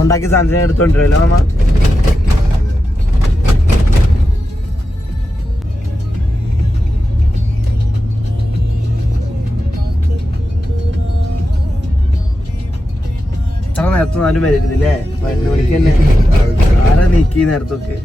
കൊണ്ടാക്കി സാധനം എടുത്തോണ്ടിരല്ലോ മാമ. ഇത്ര നേരത്തെ ആരും വരുന്നില്ലേ? 11 മണിക്ക് തന്നെ ആരാ നീക്കി നേരത്തൊക്കെ?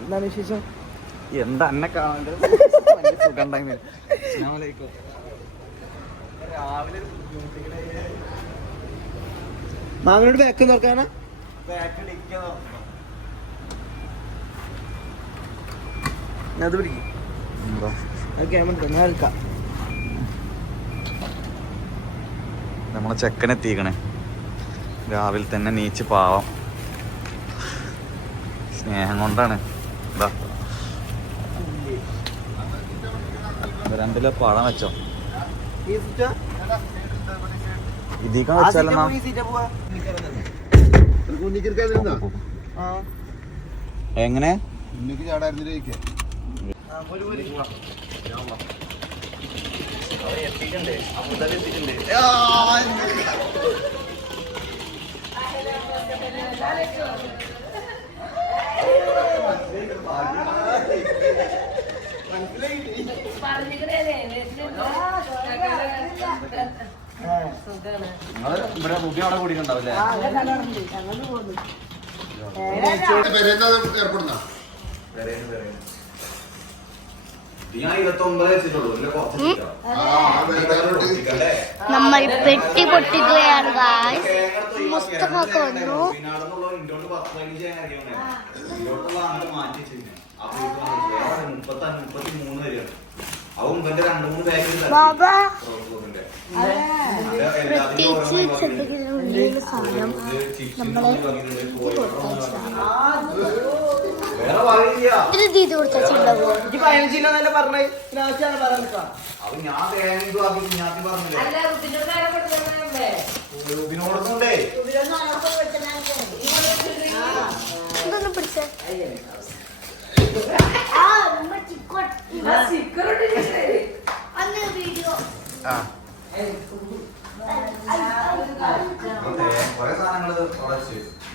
എന്താണ് വിശേഷം? എന്താ എന്നെ കാണാൻ സുഖം മാമനോട് ബാക്ക് നോക്കാനാ? അത് പിടിക്കും. നമ്മളെ ചെക്കനെത്തിക്കണേ രാവിലെ തന്നെ നീച്ച് പാവം സ്നേഹം കൊണ്ടാണ്. എന്താ 2 പഴം വെച്ചോ? ഇതിക്ക വെച്ചാലോ? എങ്ങനെ ഇവിടെ ബുദ്ധി അവിടെ കൂടിയിട്ടുണ്ടാവില്ലേ? നമ്മൾ പെട്ടി പൊട്ടിക്കുകയാണ്. മുസ്തഫക്ക് വന്നു. ബാബാ പ്രത്യേകിച്ച് ചെറുകിട സാധനം നമ്മളെ ഇത് കൊടുത്തുണ്ടാവോ? ഇതൊന്നും പിടിച്ച വീഡിയോ കൊറേ സാധനങ്ങള്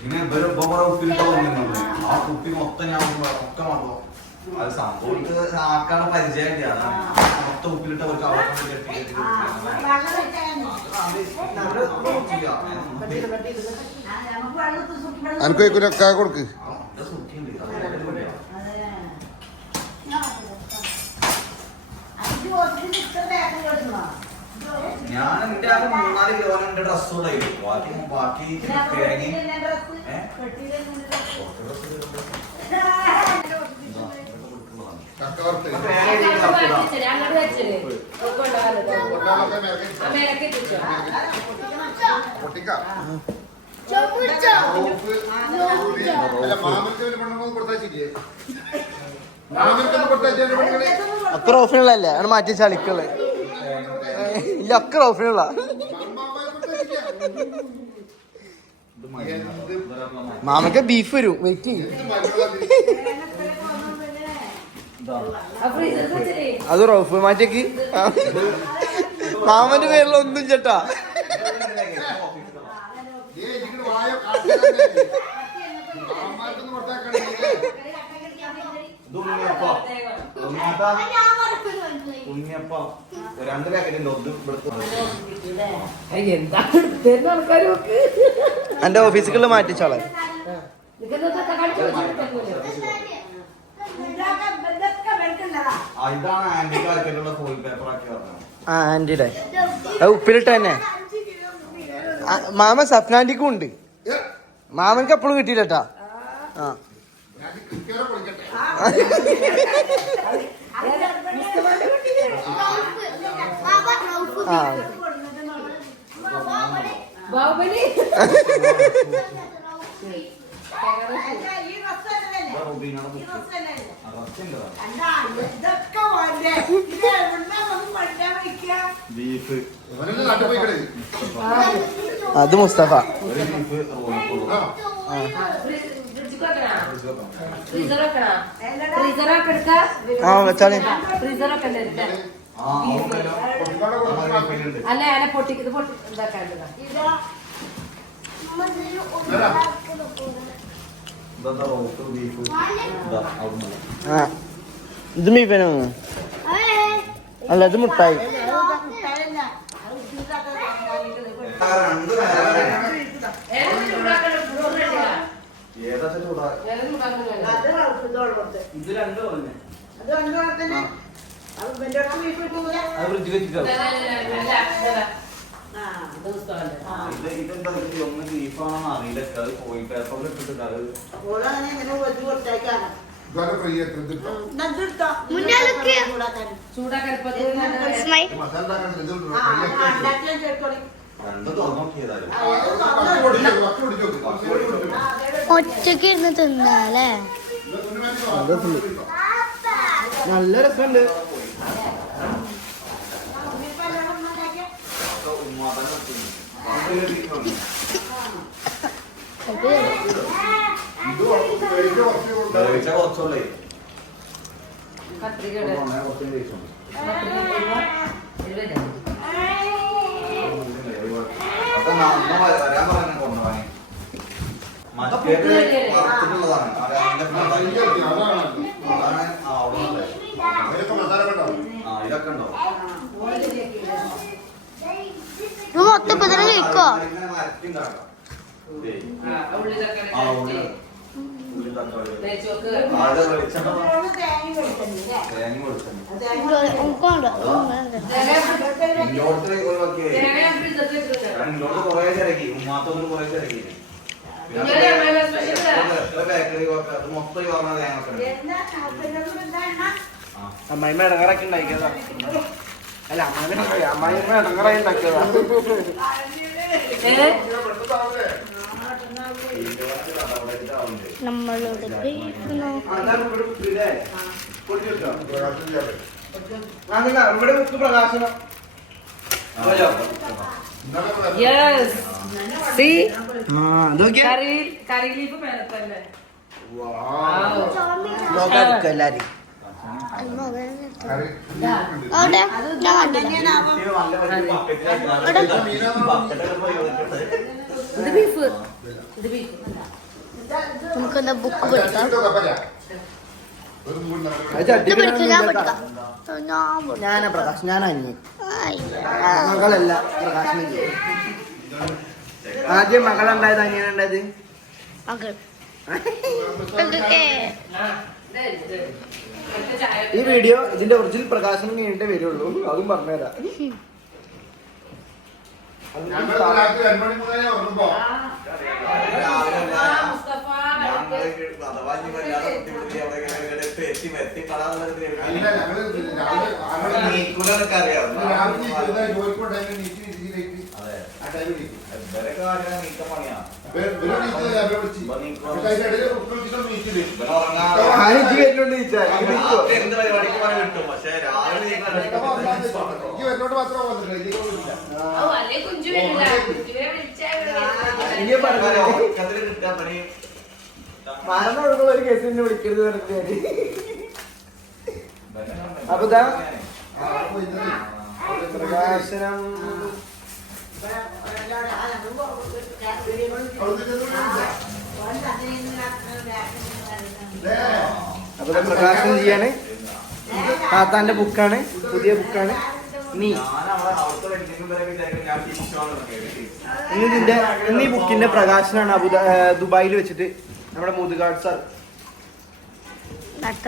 ഇങ്ങനെ ഉപ്പിലിട്ട് വന്നിരുന്നു. ആ കുപ്പി മൊത്തം ഞാൻ ഒക്കെ മറന്നു. അത് സംഭവിച്ച് ആക്കാനുള്ള പരിചയമില്ല. അതാണ് മൊത്തം ഉപ്പിലിട്ട് അവർക്ക് അവിടെ കൊടുക്ക്. ഞാൻ എന്റെ 3-4 കിലോന്റെ ഡ്രസ് കൂടെ ബാക്കി തേങ്ങി അത്ര ഓഫിനുള്ളല്ലേ? അങ്ങനെ മാറ്റി ചളിക്കള് ഇല്ല, ഒക്കെ ഓഫിനുള്ള. മാമക്ക് ബീഫ് വരും, വെയിറ്റ്. അത് റോഫ് മാറ്റിക്ക്. മാമന്റെ പേരിലൊന്നും ചേട്ടാ. എന്റെ ഓഫീസുകളിൽ മാറ്റിച്ചോളെ. ആ ആന്റിയുടെ ഉപ്പിലിട്ട് തന്നെ. മാമ സഫ്നാന്റിക്കും ഉണ്ട്. മാമനക്ക് എപ്പോഴും കിട്ടിയില്ലട്ടാ. ആ ആ ബാഹുബലി ബീഫ് അത് മുസ്തഫ ആ വെച്ചാലേ അല്ല അനെ പൊട്ടിക്ക് പൊട്ടി ഇതാക്കാണ്ടതാ ആ ഇത് മീപ്പനോ അല്ല ഇത് മുട്ടായി ഇത് രണ്ടും ഇതെന്താ ഒന്ന് ബീഫാണെന്ന് അറിയില്ല അത് പോയി പേപ്പറിൽ ഇട്ടിട്ട് അത് രണ്ട് തുറന്നോക്കിയതായാലും ഒറ്റക്ക് ഇരുന്ന് തിന്നാലേ നല്ല രസമുണ്ട് കുറച്ചുള്ളേ കത്രികയുടെ വരാൻ പറഞ്ഞ കൊണ്ടുപോകാൻ മറ്റേത് വറുത്തിട്ടുള്ളതാണ് ഇതൊക്കെ ഉണ്ടോ മൊത്തം പതിനെ കേക്കോ കൊറേ ചിരക്കി ഉമ്മാത്തൊന്നും കൊറേ ചിരക്കി ബേക്കറി മൊത്തം പറഞ്ഞ തേങ്ങ അമ്മായിമ്മ ഇടങ്ങറൊക്കെ ഉണ്ടാക്കിയതാ അല്ല അമ്മായിമ്മ ഇടങ്ങറായി ഉണ്ടാക്കിയതാ നമ്മളോട് ഇവിടെ ബുക്ക് പ്രകാശനം യെസ് സി അതൊക്കെ കറി ലീഫ് പേരപ്പല്ലേ എല്ലാരും അവിടെ ഞാൻ കണ്ടില്ല ഇത് ബീഫ് ഇത് ബീഫ് നമുക്കെന്താ ബുക്ക് പഠിക്കാം ഇത് പഠിക്കാം ഞാൻ പഠിക്കാം ഞാനാ പ്രകാശ് ഞാൻ അന്യ മകളല്ല പ്രകാശനം ചെയ്യും ആദ്യം മകളുണ്ടായത് അനിയനുണ്ടായത് മകൾ എന്തൊക്കെ ഈ വീഡിയോ ഇതിന്റെ ഒറിജിനൽ പ്രകാശനം കഴിഞ്ഞിട്ടേ വരുള്ളൂ അതും പറഞ്ഞുതരാം മരണമൊഴുകുള്ള ഒരു കേസിനെ വിളിക്കരുത് പറഞ്ഞാല് അപ്പൊ ഇതാ പ്രകാശനം അപ്പൊ പ്രകാശനം ചെയ്യാണ് താത്താന്റെ ബുക്കാണ് പുതിയ ബുക്കാണ് ഇന്ന് ഈ ബുക്കിന്റെ പ്രകാശനാണ് ദുബായിൽ വെച്ചിട്ട് നമ്മുടെ മുതുകാട് സാർ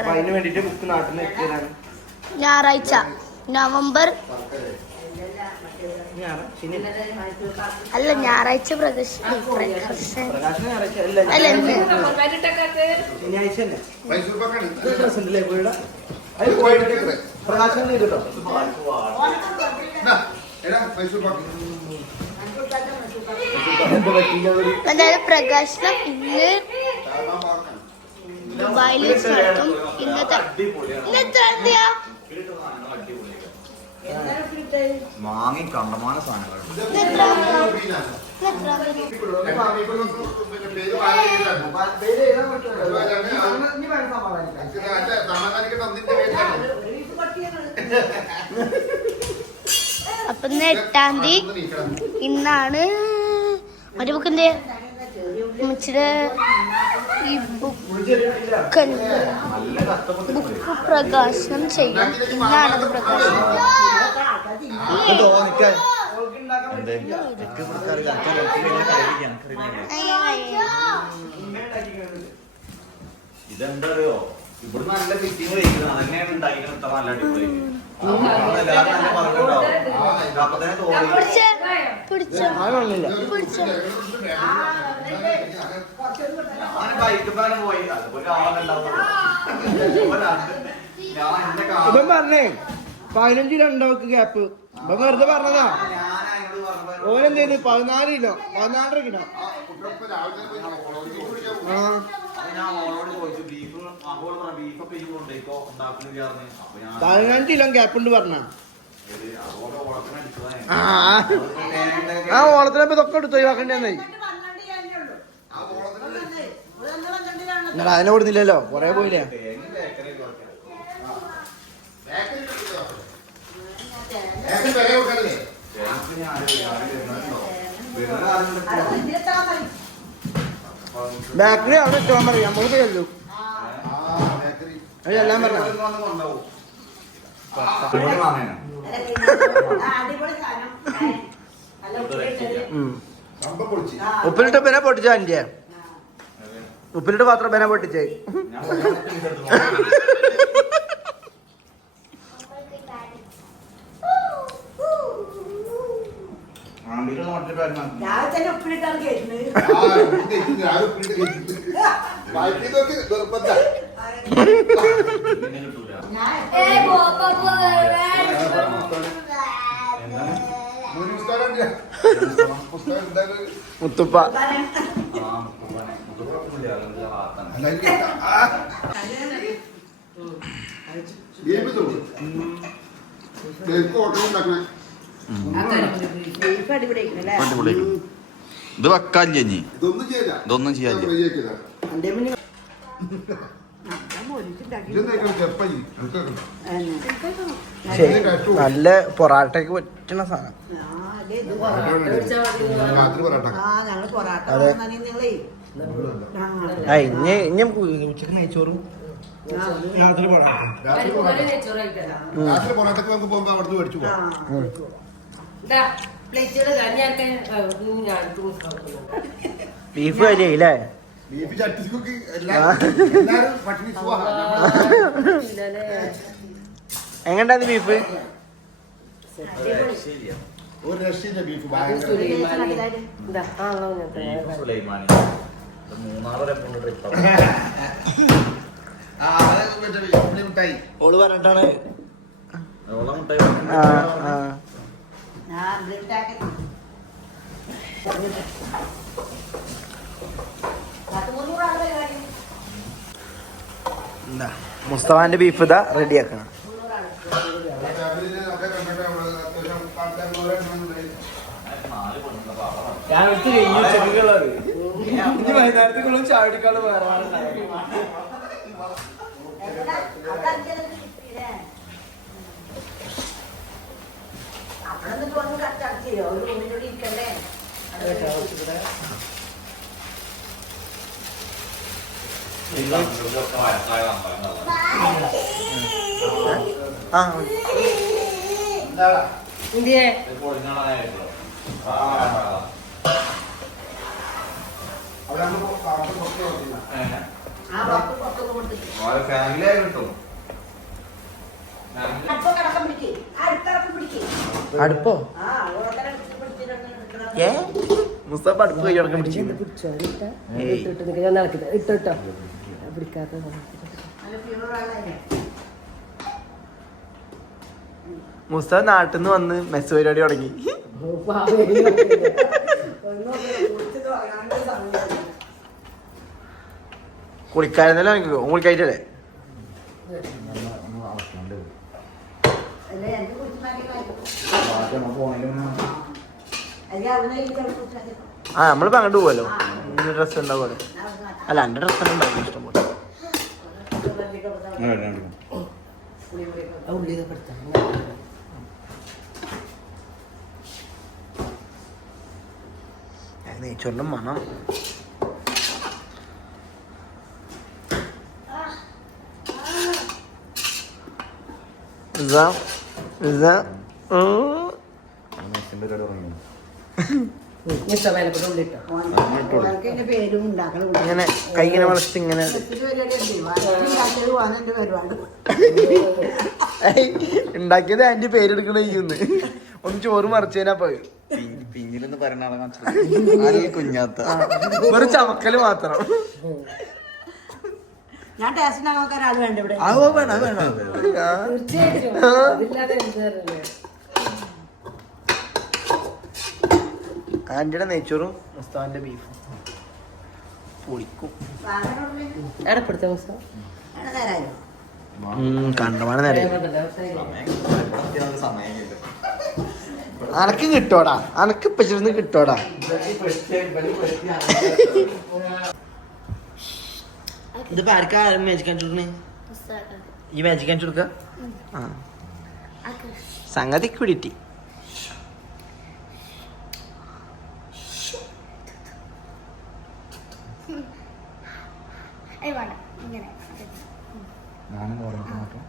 അതിന് വേണ്ടിട്ട് ബുക്ക് നാട്ടിൽ നിന്ന് എത്തിയതാണ് ഞായറാഴ്ച നവംബർ അല്ല ഞായറാഴ്ച പ്രകാശനം അല്ല ഇന്ന് ശനിയാഴ്ച തന്നെ പ്രകാശനം ചെയ്തിട്ടോ എടാ മൈസൂർ പാക്ക് എന്തായാലും പ്രകാശനം ഇന്ന് ദുബായിൽ വെച്ച് നടത്തും. ഇന്നത്തെ എന്തിയാ മാങ്ങി കണ്ടമാന സാധനങ്ങൾ അപ്പൊ ഇന്ന് 8-ാം തീയതി ഇന്നാണ് ഒരു ബുക്കിന്റെ മുച്ചിടെ ഈ ബുക്ക് പ്രകാശനം ചെയ്യും. ഇന്നാണത് പ്രകാശനം. ഇതെന്താ അറിയോ ഇവിടെ നല്ല ഫിറ്റിംഗ് കഴിക്കുന്നത് അതന്നെയാണ് ഉണ്ടായിരിക്കുന്നത് ഇത്ര നല്ല അടിപൊളി എല്ലാവരും നല്ല പറഞ്ഞിട്ടുണ്ടാവും അപ്പൊ തന്നെ തോന്നി പിടിച്ചോ ഞാൻ ബൈക്കുമ്പാനും പോയി അതുപോലെ ആളുണ്ടാവുള്ളൂ ഞാൻ എന്റെ ഇവൻ പറഞ്ഞേ 15 രണ്ടാൾക്ക് ഗ്യാപ്പ് ഇപ്പൊ വെറുതെ പറഞ്ഞതാ. ഓനെന്തേലും 14 കിലോ 14.5 കിലോ. ആ ഞാൻ ഓളോട് ചോദിച്ചു ബീഫ് അപ്പോൾ ബീഫൊക്കെ ഈ കൊണ്ടേക്കോ ഉണ്ടാക്കുന്ന അപ്പൊ ഞാൻ 15 കിലോ ഗ്യാപ്പ് ഉണ്ട് പറഞ്ഞ അതുപോലെ ഓളത്തിനടിച്ചതാ ആ ഓളത്തിനപ്പൊ ഇതൊക്കെ എടുത്തു ഒഴിവാക്കണ്ടെന്നായി. നിങ്ങൾ അതിനെ കൊടുത്തില്ലല്ലോ കൊറേ പോയില്ലേ. ബാക്കറി അവിടെ ഇട്ടാൻ പറയാം നമുക്ക് ചെല്ലു അതെല്ലാം പറഞ്ഞ ഉപ്പിലിട്ട് പിന്നെ പൊട്ടിച്ച എൻ്റെ ഉപ്പിലിട്ട് പാത്രം പിന്നെ പൊട്ടിച്ചേ. മുത്തുപ്പ ഇത് വെക്കാല്ലേ ഇതൊന്നും ചെയ്യാല്ല നല്ല പൊറാട്ടയ്ക്ക് പറ്റുന്ന സാധനം. ഇനി ഉച്ചക്ക് നെയ്ച്ചോറും രാത്രി പൊറാട്ടക്ക് നമുക്ക് പോകുമ്പോ അവിടുന്ന് മേടിച്ചു പോവാം. ബീഫ് കഴിയില്ലേ? ബീഫ് ചട്ടിക്ക് എല്ലാരും പട്ടിണി എങ്ങനെയുണ്ടായിരുന്നു ബീഫ്? ഒരു രക്ഷയില്ല ബീഫ് മിഠായി ഓള് പറഞ്ഞിട്ടാണ്. എന്താ മുസ്തഫാന്റെ ബീഫ് ഇതാ റെഡിയാക്കണം. വൈകുന്നേരത്തേക്കുള്ള ചാടിക്കാള് വേറെ ഫാമിലി ആയി കിട്ടും. അടുപ്പോ മുസ്തഫ അടുപ്പ് കൈയടക്കം പിടിച്ചു. ഇട്ടോ പിടിക്കാത്ത മുസ്തഫ നാട്ടിൽ നിന്ന് വന്ന് മെസ്സ് പരിപാടി തുടങ്ങി. കുളിക്കാരെന്നല്ലോ എനിക്ക് കുളിക്കായിട്ടല്ലേ? ആ നമ്മളിപ്പോ അങ്ങോട്ട് പോവല്ലോ. ഡ്രസ്സ് ഉണ്ടാവുമല്ലോ. അല്ല എന്റെ ഡ്രസ്സ് തന്നെ ഉണ്ടാവും ഇഷ്ടം പോലെ. നെയ്ച്ചോറിന്റെ മണം. ഇങ്ങനെ കൈ ഇങ്ങനെ വളച്ച് ഇങ്ങനെ ഉണ്ടാക്കിയത് ആന്റി പേരെടുക്കണ ചെയ്യുന്നു. ഒന്ന് ചോറ് മറിച്ചതിനാ പോയി. പിന്നിലെന്ന് പറയുന്ന കുഞ്ഞാത്ത ഒരു ചമക്കല് മാത്രം. ഞാൻ ടേസ്റ്റ് നോക്കാൻ ഒരാൾ വേണ്ട ഇവിടെ. ആന്റിയുടെ നെയ്ച്ചോറും മുസ്താഫിന്റെ ബീഫും പൊളിക്കും. എടപ്പെടുത്ത കണ്ടമാണ് നേരം. അനക്ക് കിട്ടോടാ, അനക്ക് ഇപ്പിച്ചിരുന്ന് കിട്ടോടാ. ഇതിപ്പോ ആർക്കാ മാജിക് കാണിച്ചു കൊടുക്കണേ? ഈ മാജിക് കാണിച്ചു കൊടുക്ക. ആ സംഗതി പിടിറ്റി. ഞാനും നോക്കാം.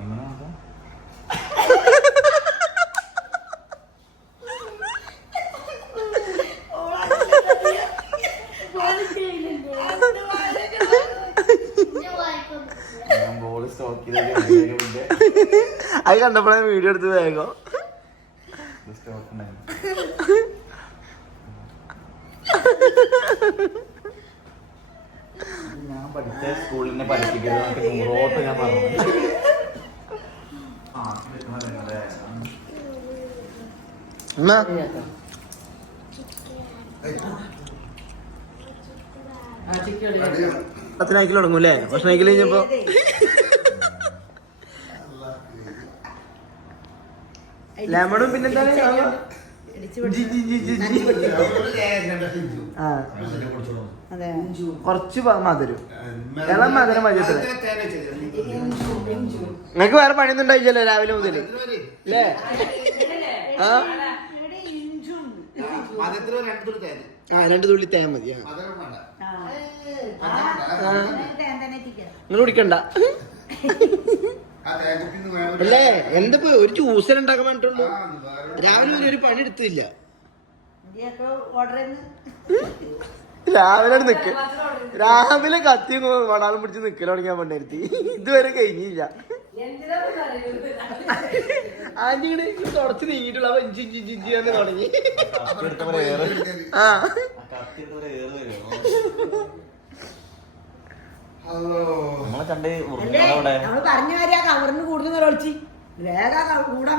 എങ്ങനെ നോക്കാം? അത് കണ്ടപ്പോഴാണ് വീഡിയോ എടുത്ത് വേഗം. ഞാൻ പഠിച്ച സ്കൂളിനെ പഠിപ്പിക്കുന്നത് 100 ഞാൻ പറഞ്ഞു. പത്തിനാക്കിൽ തുടങ്ങൂല്ലേ? ഭക്ഷണം കഴിക്കൽ കഴിഞ്ഞപ്പോ ലെമണും പിന്നെന്താണ് കുറച്ച് മധുരം. ഇളം മധുരം മതിയത്ര. നിങ്ങക്ക് വേറെ പണിയൊന്നും ഉണ്ടായില്ലല്ലോ രാവിലെ മുതല് അല്ലേ? ആ 2 തുള്ളി തേൻ മതി. നിങ്ങൾ കുടിക്കണ്ട അല്ലേ? എന്തപ്പോ ഒരു ജ്യൂസർ ഉണ്ടാക്കാൻ വേണ്ടിട്ടുള്ളൂ. രാവിലെ ഒരു പണി എടുത്തില്ല. രാവിലെ കത്തി വടാളം പിടിച്ച് നിക്കൽ തുടങ്ങിയാൻ പണ്ടായിരുത്തി. ഇതുവരെ കഴിഞ്ഞില്ല. ആന്റിങ്ങനെ തുടച്ച് നീങ്ങിട്ടുള്ള ഇഞ്ചിഞ്ചിഞ്ചിഞ്ചിന്ന് തുടങ്ങി. ആ നമ്മളെ കണ്ട് പറഞ്ഞു വരിക കവറിന് കൂടുതൽ ഒളിച്ച് വേഗം കൂടാൻ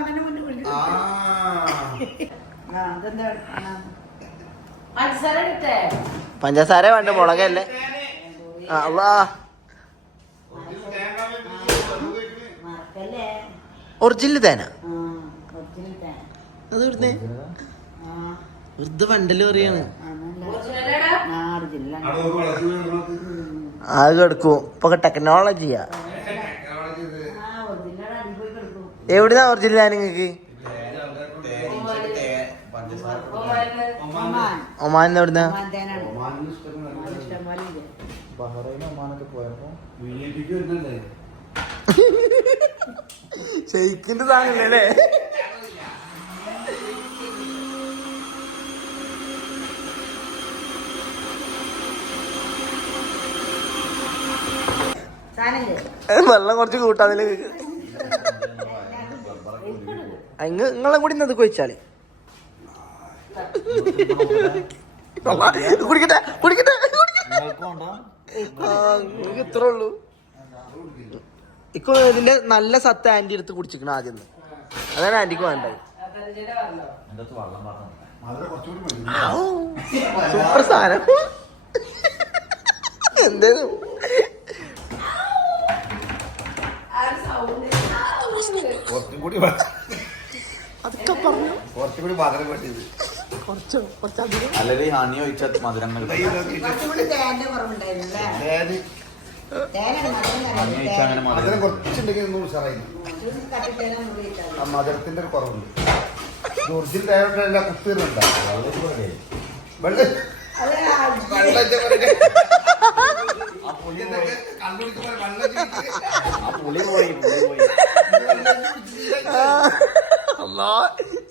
പഞ്ചസാര വേണ്ട, മുളകല്ലേ? ഒറിജിനൽ തേന അത് ഇവിടുന്ന് വെറുതെ വണ്ടല് പറയാണ്. അത് കിടക്കും ഇപ്പൊ ടെക്നോളജിയാ. എവിടുന്നാ ഒറിജിനൽ തേന നിങ്ങക്ക്? ഒമാനിന്ന് എവിടുന്നാ? ഷെയ്ക്കിന്റെ സാധനല്ലേ? വെള്ളം കുറച്ച് കൂട്ടാതില്ല. നിങ്ങളെ കൂടി ഇന്നത് കൊഴിച്ചാല് കുടിക്കട്ടെ കുടിക്കട്ടെ കുടിക്കട്ടെ. നിങ്ങൾക്ക് ഇത്രേ ഉള്ളൂ. ഇപ്പൊ ഇതിന്റെ നല്ല സത്ത് ആന്റി എടുത്ത് കുടിച്ചിരിക്കണം ആദ്യം. അതാണ് ആന്റിക്ക് വേണ്ടത്. സൂപ്പർ സാധനം. എന്തേലും കുറച്ചും കൂടി അതൊക്കെ പറഞ്ഞു. കുറച്ചും കൂടി മധുരം വേണ്ടിയത് കുറച്ചധികം. അല്ലെങ്കിൽ ഹണി ഒഴിച്ചാൽ മധുരം കുറച്ചുകൂടി തേന്റെ കുറവുണ്ടായിരുന്നു അല്ലേ? തേനാണ് ഹണി ഒഴിച്ചാൽ അങ്ങനെ മധുരം മധുരം കുറച്ചുണ്ടെങ്കിൽ ഒന്നും ഉഷാറായിരുന്നു. കട്ടിട്ടേന മുറിയിട്ടാണ്. ആ മധുരത്തിന്റെ ഒരു കുറവുണ്ട്. ഒറിജിനൽ തേനുണ്ടല്ല കുത്തിരുന്നുണ്ടാവും. വെള്ളം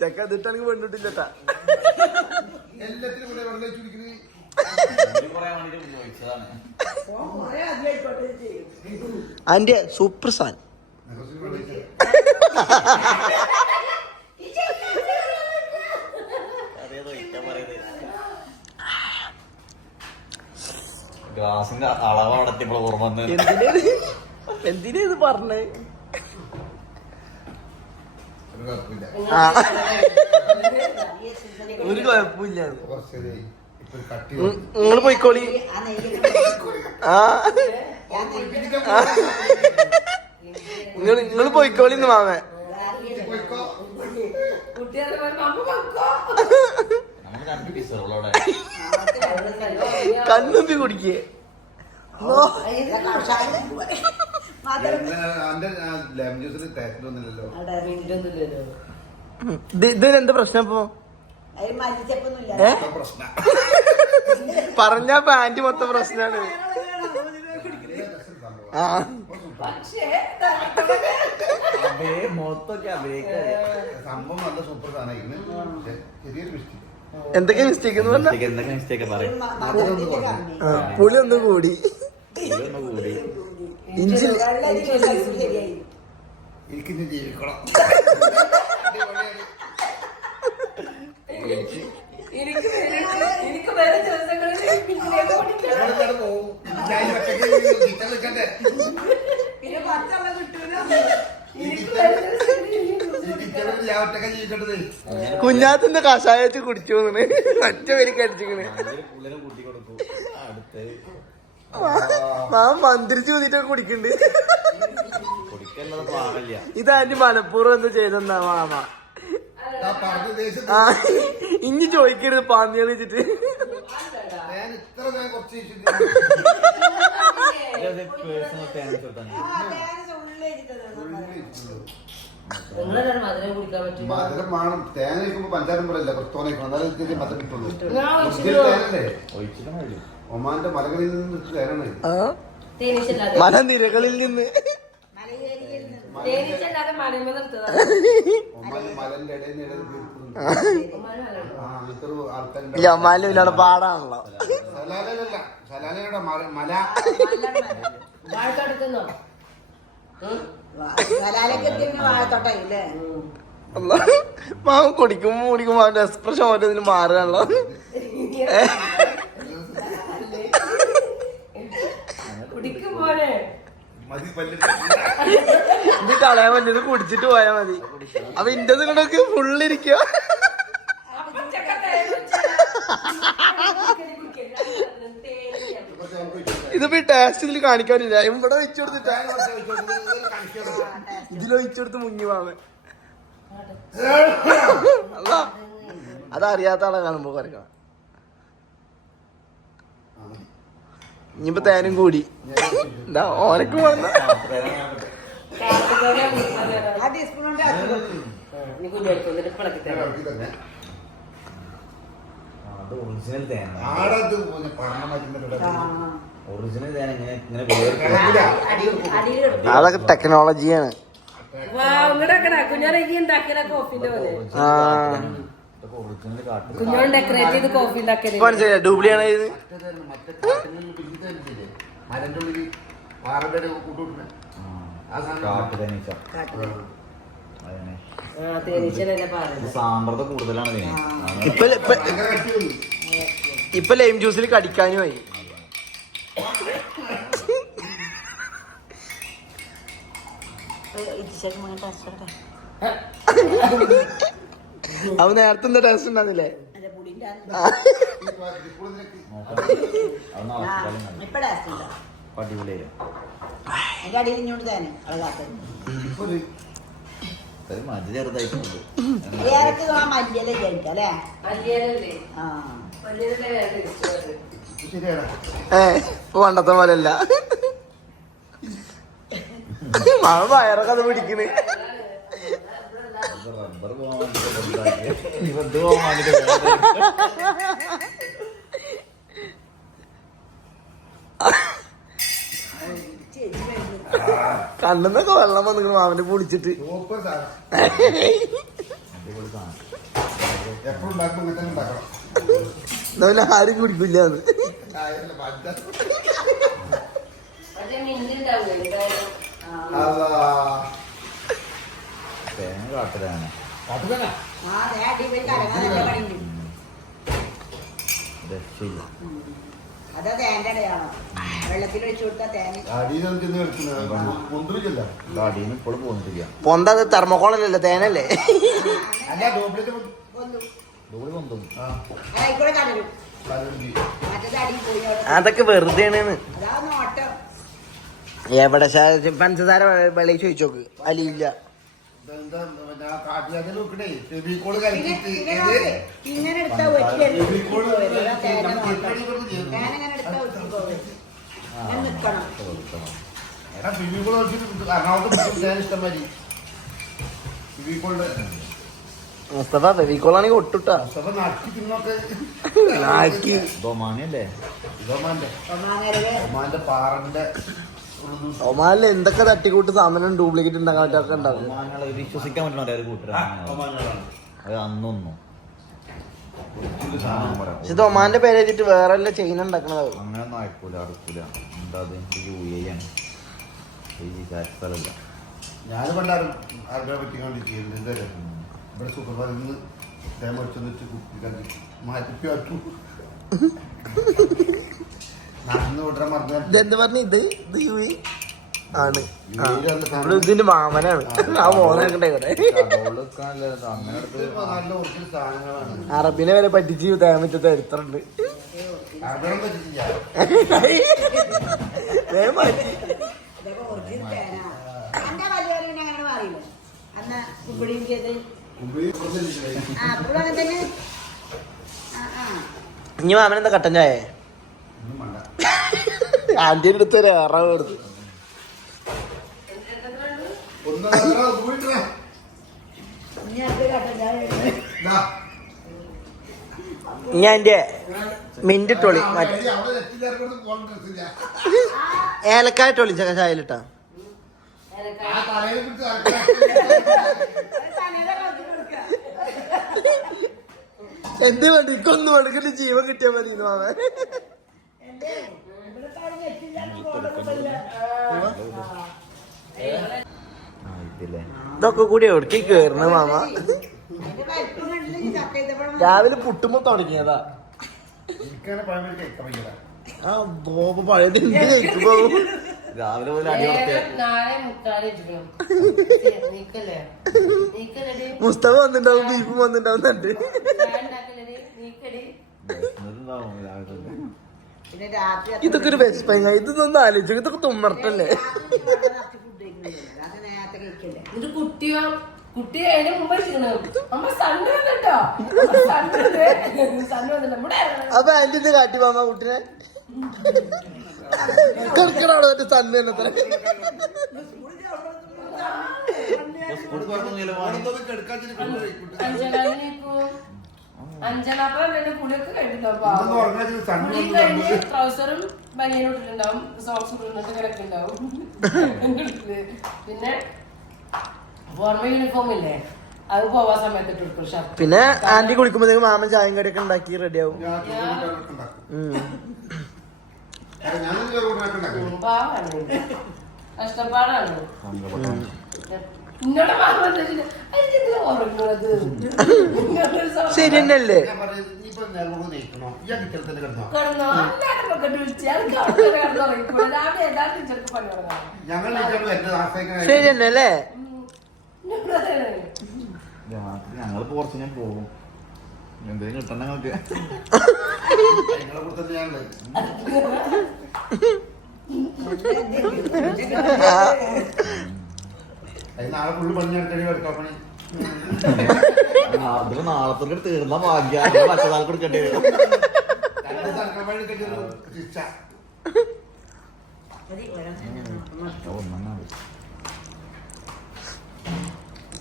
ചെക്ക ഇതിട്ടാണെങ്കിൽ പെണ്ണിട്ടില്ലട്ടാ. എല്ലാത്തിനും കൂടെ വെള്ളം ചുടിക്കുന്നത്. അതിന്റെ സൂപ്പർ സാൻ. ഗ്ലാസിന്റെ അളവ് അടത്തിയപ്പോൾ ഓർമ്മ എന്തിനാ ഇത് പറഞ്ഞേ? ഒരു കുഴപ്പമില്ല. നിങ്ങള് പോയിക്കോളി. നിങ്ങള് പോയിക്കോളിന്ന് മാമേ. കണ്ണുമ്പി കുടിക്കേ. ഇതിനെന്ത് പ്രശ്നം ഇപ്പൊ? പറഞ്ഞ പാന്റ് മൊത്തം പ്രശ്നാണ്. സംഭവം നല്ല സൂപ്പർ സാധനം. ചെറിയൊരു മിസ്റ്റേക്ക്. എന്തൊക്കെ മിസ്റ്റേക്ക് എന്ന് പറഞ്ഞാൽ പുളി ഒന്ന് കൂടി. ഇഞ്ചി എനിക്കിന്ന് ജീവിക്കണം. കുഞ്ഞാത്തിന്റെ കഷായത്ത് കുടിച്ചു ഒറ്റ പേർക്ക് അടിച്ചിക്കണ്. മാമ മന്ത്രിച്ച് കൂതിട്ടൊക്കെ കുടിക്കണ്ട്. ഇതാന്റെ മനഃപൂർവ്വം എന്താ ചെയ്തെന്നാ മാമ. ആ ഇനി ചോദിക്കരുത് പാന്നിയെന്ന് വെച്ചിട്ട്. മധുരം വേണം. തേങ്ങ കഴിക്കുമ്പോ പഞ്ചാരം പോലല്ല തോന്നിക്കണം. എന്നാലും മധുരം കിട്ടുള്ളൂ. ഒമാന്റെ മലകളിൽ നിന്ന് തേനാണ്. മലനിരകളിൽ നിന്ന് മലന്റെ ഇടയിൽ ഇല്ല. ഒമാനിലും ഇല്ലാതെ പാടാണല്ലോ. സലാലല്ല, സലാലയുടെ മല. മാമ കുടിക്കുമ്പോ അവന്റെ എക്സ്പ്രഷൻ ഓരോ ഇതിന് മാറുകയാണല്ലോ. ഇത് കളയാൻ പറ്റില്ല. ഇത് കുടിച്ചിട്ട് പോയാ മതി. അപ്പൊ ഇന്റെ നിങ്ങളൊക്കെ ഫുള്ളിരിക്കുക. ഇതിപ്പോ ഈ ടേസ്റ്റ് ഇതിൽ കാണിക്കാനില്ല. ഇവിടെ വെച്ചു കൊടുത്തിട്ടാ ഇതിലൊഴിച്ചെടുത്ത് മുങ്ങി മാമൻ. അല്ല അതറിയാത്ത ആളെ കാണുമ്പോ കുറയ്ക്കണം. ഇനിയിപ്പോ തേനും കൂടി എന്താ ഓനക്ക് വേണ്ട. ഒറിജിനൽ തേൻ. ഒറിജിനൽ തേൻ അതൊക്കെ ടെക്നോളജിയാണ്. മനസ്സിലായി. ഡൂപ്ലിയാണ് ഇത്. സാമ്പ്രത കൂടുതലാണ്. ഇപ്പൊ ലൈം ജ്യൂസിൽ കടിക്കാനുമായി. അവ നേരത്തെ എന്താ ടേസ്റ്റ് ഉണ്ടാകുന്നില്ലേ? അടിപൊളിയായി അതിന്റെ അടിയിൽ ഇങ്ങോട്ട് തന്നെ അത് കാത്തത് മതി ചെറുതായിട്ടുണ്ട് ഏറെക്ക് മല്ലിയല കഴിക്കാം അല്ലേ? ആ പണ്ടത്തെ പോലെയല്ല. മഴ വയറൊക്കെ അത് പിടിക്കണ്. റബ്ബർ കണ്ണെന്നൊക്കെ വെള്ളം വന്നിങ്ങനെ മാമനെ പൊളിച്ചിട്ട്. സൂപ്പർ സാധനം. എപ്പോഴും ഉണ്ടാക്കുമ്പോൾ ഇങ്ങനെ തന്നെ ഉണ്ടാക്കണം. എന്നാലും ആരും കുടിക്കില്ലാന്ന്. തേങ്ങ കാട്ടലാണ് രക്ഷയില്ല. അതാ തേന്റെ അടയാണോ? വെള്ളത്തിൽ ഒഴിച്ചു കൊടുത്താ തേൻ അടിയിൽ ഇപ്പോഴും പോകുന്നില്ല. പൊന്ത തെർമോക്കോളല്ലേ, തേനല്ലേ? പൊന്തും ആയിക്കോടെ കടലും മറ്റേത് അടി പോയി അതൊക്കെ വെറുതെയാണ്. അതാ നോട്ടം. എവിടെ പഞ്ചസാര വെളി ചോദിച്ചോക്ക് അലിയില്ല. ഇങ്ങനെ എടുത്താ ഞാനിങ്ങനെ എടുത്താ നിക്കണം. മുസ്തഫ ഫെവിക്കോളാണെങ്കിൽ ഒട്ടുട്ടാ ദോമാനല്ലേ ഒമാനിൽ എന്തൊക്കെ തട്ടിക്കൂട്ട് സാധനം ഡ്യൂപ്ലിക്കേറ്റ് ഉണ്ടാക്കാൻ പറ്റൊക്കെ ഉണ്ടാവും. വിശ്വസിക്കാൻ പറ്റുന്ന ഒരു കൂട്ടരാണ് അത് അന്നൊന്നും. പക്ഷെ ഇത് ഒമാന്റെ പേര് വെച്ചിട്ട് വേറെ വല്ല ചെയിൻ ഉണ്ടാക്കണതാവും. അങ്ങനെയൊന്നും അയക്കൂല അടുക്കൂല. എന്താ അത് UAE ആണ്, സ്ഥലമില്ല. ഞാൻ പണ്ടാരും ആൾക്കാരെ പറ്റിക്കൊണ്ടിരിക്കുന്നത് ഇവിടെ സൂപ്പർമാർക്കറ്റിൽ തേൻ വെച്ചെന്ന് വെച്ച് കുപ്പി കണ്ടിട്ട് മാറ്റി പറ്റൂ. നാട്ടിൽ വിടാൻ മറന്നു. ഇതെന്ത് പറഞ്ഞു? ഇത് UAE ആണ്. ഇതിന്റെ മാമനാണ്. ആ മോനെ അറബിനെ വരെ പറ്റിച്ച് തേമറ്റത്തെ എടുത്തിട്ടുണ്ട്. ഇനി മാമനെന്താ കട്ടൻ ചായ? ആന്റിയുടെ അടുത്ത് ഒരു ഏറ കൊടുത്തു. ഞാൻ മിന്റിട്ടോളി ഏലക്കായിട്ടോളി ചായലിട്ടാ. എന്ത് വേണ്ട ഇക്കൊന്നും എടുക്കല് ജീവൻ കിട്ടിയാ മതി മാമൻ. ഇതൊക്കെ കൂടി എവിടേക്ക് കേറുന്ന മാമ? രാവിലെ പുട്ടുമ്പോ തുടങ്ങിയതാ. ആ ബോബ് പഴയത് എന്ത് കഴിക്കുമ്പോ രാവിലെ പോലെ അടി മുസ്തഫ വന്നിണ്ടാവും, ബീഫും വന്നിണ്ടാവും. തണ്ട് ഇതൊക്കെ ഒരു വെസ്പെങ്ങ. ഇതൊന്നും ആലോചിച്ചു. ഇതൊക്കെ തുമ്മർട്ടല്ലേ? ഇത് കുട്ടിയോ കുട്ടി അതിന് മുമ്പ് സണ്ണ് വന്നിട്ടോ സണ്ണ് വന്നിട്ടോ ഇവിടെ അപ്പൊ ആന്റി കാട്ടി മാമ കുട്ടിനെ കിടക്കണോ സണ്ണ് തന്നെ. അഞ്ചനാപ്പുറം തന്നെ പുളിയൊക്കെ കഴിക്കുന്നുണ്ടാവും. ട്രൗസറും ബനിയനും ഇട്ടിട്ടുണ്ടാവും, സോക്സ് ഇട്ടിട്ട് കിടക്ക് ഉണ്ടാവും. പിന്നെ ഫോർമ യൂണിഫോം ഇല്ലേ, അത് പോവാൻ സമയത്ത് ഇട്ട് കൊടുക്കും ഷർട്ട്. പിന്നെ ആന്റി കുളിക്കുമ്പോഴത്തേക്കും മാമൻ ചായം കടിയൊക്കെ ഉണ്ടാക്കി റെഡി ആവും. പാവാണ്, കഷ്ടപ്പാടാണ്. ഇന്നോട് ഉറങ്ങുന്നത് ശരി തന്നെയല്ലേ? കിടന്നോ എല്ലാരും എന്നിട്ട് വിളിച്ചാൽ കിടന്നുറങ്ങിക്കൂടെ രാവിലെ ഏതാണ്ട് ടീച്ചർക്ക് പണി തുടങ്ങാം ഞങ്ങൾ ടീച്ചറും എന്റെ ആശ്രയിക്കാൻ ശരി തന്നെ അല്ലേ? രാത്രി ഞങ്ങള് പോർച്ചിനെ പോകും എന്തെങ്കിലും കിട്ടണ്ട ഞങ്ങൾക്ക് നിങ്ങളെ കൂട്ടത്തിൽ ഞങ്ങള് അത് നാളെ ഫുള്ള് പണിഞ്ഞെടുക്കണി എടുക്കാൻ പണി ഇതിപ്പോ നാളത്തെ തീർന്ന ഭാഗ്യ മറ്റന്നാൾ കൊടുക്കേണ്ടി വരും രണ്ട് സർക്കാർ പണി കിട്ടിയൊരു ശിക്ഷ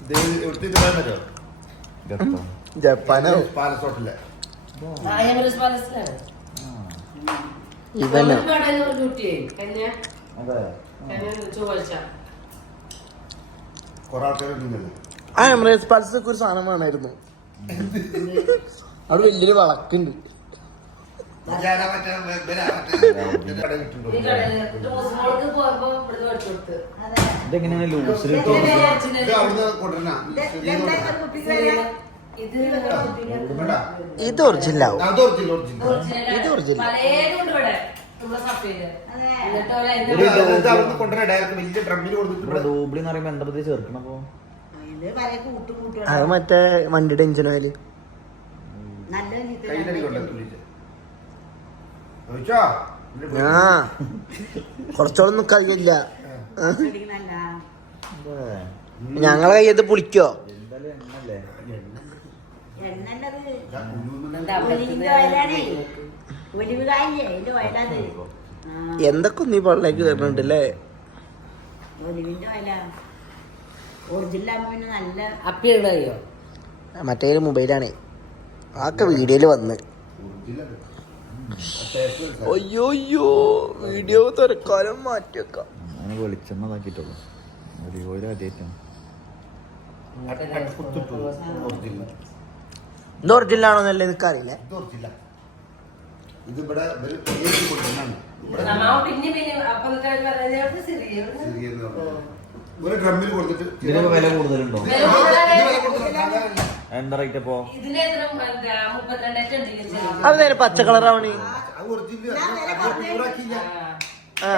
ഇത് എടുത്തിട്ട് പോയാലോ ജപ്പാനോ പാലസ് ഹോട്ടലിലെ ഇതന്നെ ഡ്യൂട്ടിയായി കഴിഞ്ഞ ചൊവ്വാഴ്ച കുറെ ആൾക്കാരുണ്ടല്ലോ ആ എമിറേറ്റ്സ് പാലസ് ഒരു സാധനം വേണമായിരുന്നു. അവിടെ വലിയൊരു വളക്കുണ്ട്. ഇതെങ്ങനെയാണ് ലൂസിൽ ഇത് ഒറിജിനൽ ആവും. ഇത് ഒറിജിനൽ. ഡൂബ്ലി എന്ന് പറയുമ്പോ എന്താ പറ്റി ചേർക്കണം അപ്പൊ അത് മറ്റേ വണ്ടിയുടെ എഞ്ചിൻ ഓയില്. ആ കുറച്ചോളം കഴിയില്ല. ഞങ്ങളെ കയ്യത് പുളിക്കോ? എന്തൊക്കെ നീ പള്ളിലേക്ക് തരുന്നുണ്ടല്ലേ? അപ്പിയോ മറ്റേ മൊബൈലാണേ. ആക്കെ വീഡിയോയില് വന്ന് അയ്യോ അയ്യോ വീഡിയോ തുറക്കാനും മാറ്റി വെക്കാം. അങ്ങനെ വെളിച്ചെണ്ണ ഇതാക്കിട്ടുള്ളൂ. ഒരു ആദ്യമായിട്ടാണ് ഇത് ഒറിജിനൽ ആണോന്നല്ലേ എനിക്കറിയില്ല. ഇത് ഇവിടെ ഒരു ഡ്രമ്മിൽ കൊടുത്തിട്ട് ഇതിന് വില കൂടുതലുണ്ടോ? എന്താ റേറ്റ് അപ്പോ? അത് നേരെ പച്ച കളറാവണി. ആ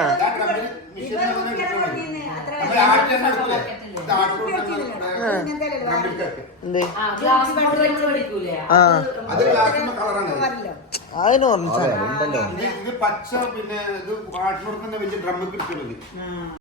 എന്തേ അതിന് ഓർമ്മ ഉണ്ടല്ലോ. ഇത് പച്ച പിന്നെ ഇത് വാട്ടിനോർക്കുന്ന വലിയ ഡ്രമ്മിൽ കിട്ടുന്നത്